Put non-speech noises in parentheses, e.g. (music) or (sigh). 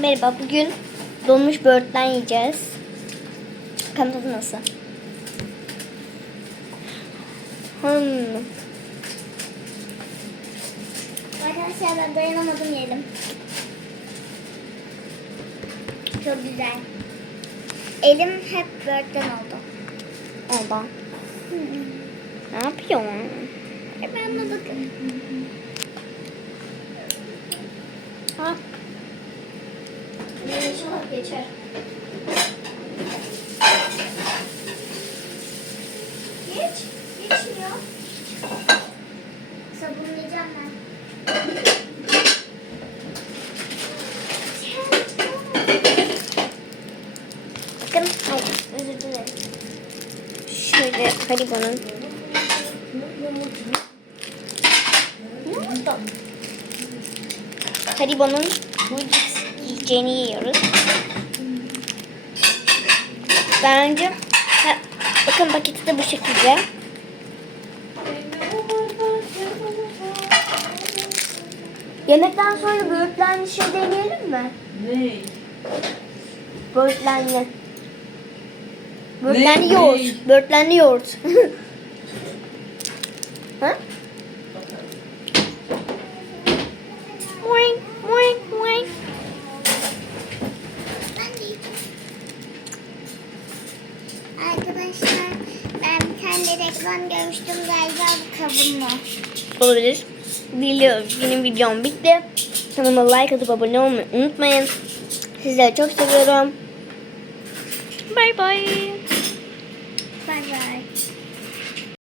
Merhaba, bugün donmuş böğürtlen yiyeceğiz. Tadı nasıl? Hmm. Arkadaşlar ben dayanamadım yedim. Çok güzel. Elim hep böğürtlen oldu. Oldu. Ne yapıyorsun? E ben de bakın. Ha. Geçer. Geç. Geçmiyor. Sabunlayacağım ben. Bakın. Ay, özür dilerim. Şöyle Haribo'nun. Ne oldu? Haribo'nun bu cips yiyeceğini yiyoruz. Ben önce ha, bakın paketi de bu şekilde. Yemekten sonra böğürtlenli şey deneyelim mi? Ne? Böğürtlenli. Böğürtlenli yoğurt. Böğürtlenli yoğurt. (laughs) ha? Arkadaşlar ben bir tane reklam görmüştüm galiba bu kavunlu. Olabilir. Biliyorum. Benim videom bitti. Kanalıma like atıp abone olmayı unutmayın. Sizleri çok seviyorum. Bye bye. Bay bay.